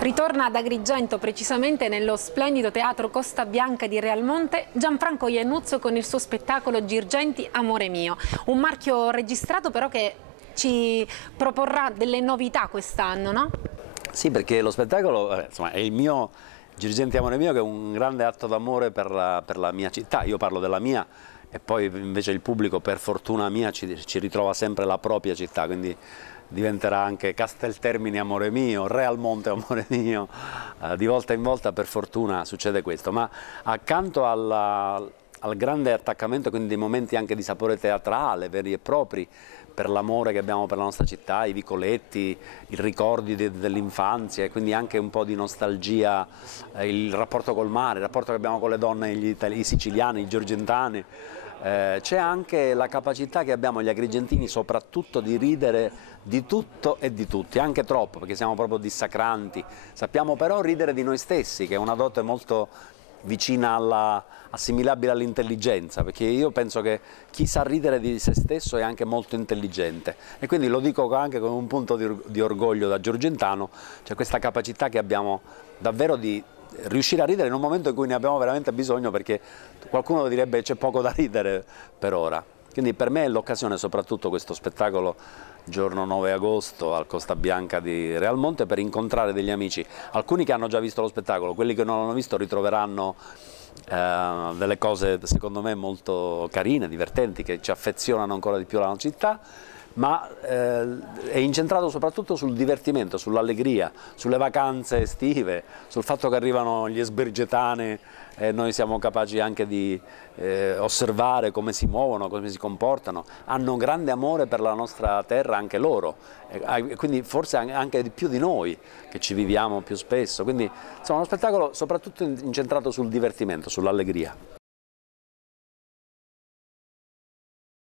Ritorna ad Agrigento, precisamente nello splendido teatro Costa Bianca di Realmonte, Gianfranco Iannuzzo con il suo spettacolo Girgenti, Amore mio. Un marchio registrato però che ci proporrà delle novità quest'anno, no? Sì, perché lo spettacolo insomma, è il mio Girgenti, Amore mio, che è un grande atto d'amore per la mia città. Io parlo della mia e poi invece il pubblico, per fortuna mia, ci ritrova sempre la propria città, quindi diventerà anche Casteltermini amore mio, Realmonte amore mio, di volta in volta per fortuna succede questo, ma accanto al grande attaccamento, quindi dei momenti anche di sapore teatrale, veri e propri, per l'amore che abbiamo per la nostra città, i vicoletti, i ricordi dell'infanzia e quindi anche un po' di nostalgia, il rapporto col mare, il rapporto che abbiamo con le donne, i siciliani, i giorgentani. C'è anche la capacità che abbiamo gli agrigentini soprattutto di ridere di tutto e di tutti, anche troppo, perché siamo proprio dissacranti, sappiamo però ridere di noi stessi, che è una dote molto vicina assimilabile all'intelligenza, perché io penso che chi sa ridere di se stesso è anche molto intelligente, e quindi lo dico anche con un punto di orgoglio da giorgentano, c'è questa capacità che abbiamo davvero di riuscire a ridere in un momento in cui ne abbiamo veramente bisogno, perché qualcuno direbbe c'è poco da ridere per ora. Quindi per me è l'occasione, soprattutto questo spettacolo giorno 9 agosto al Costa Bianca di Realmonte, per incontrare degli amici, alcuni che hanno già visto lo spettacolo, quelli che non l'hanno visto ritroveranno delle cose secondo me molto carine, divertenti, che ci affezionano ancora di più alla città, ma è incentrato soprattutto sul divertimento, sull'allegria, sulle vacanze estive, sul fatto che arrivano gli esbergetani e noi siamo capaci anche di osservare come si muovono, come si comportano. Hanno un grande amore per la nostra terra anche loro, e quindi forse anche di più di noi che ci viviamo più spesso. Quindi insomma uno spettacolo soprattutto incentrato sul divertimento, sull'allegria.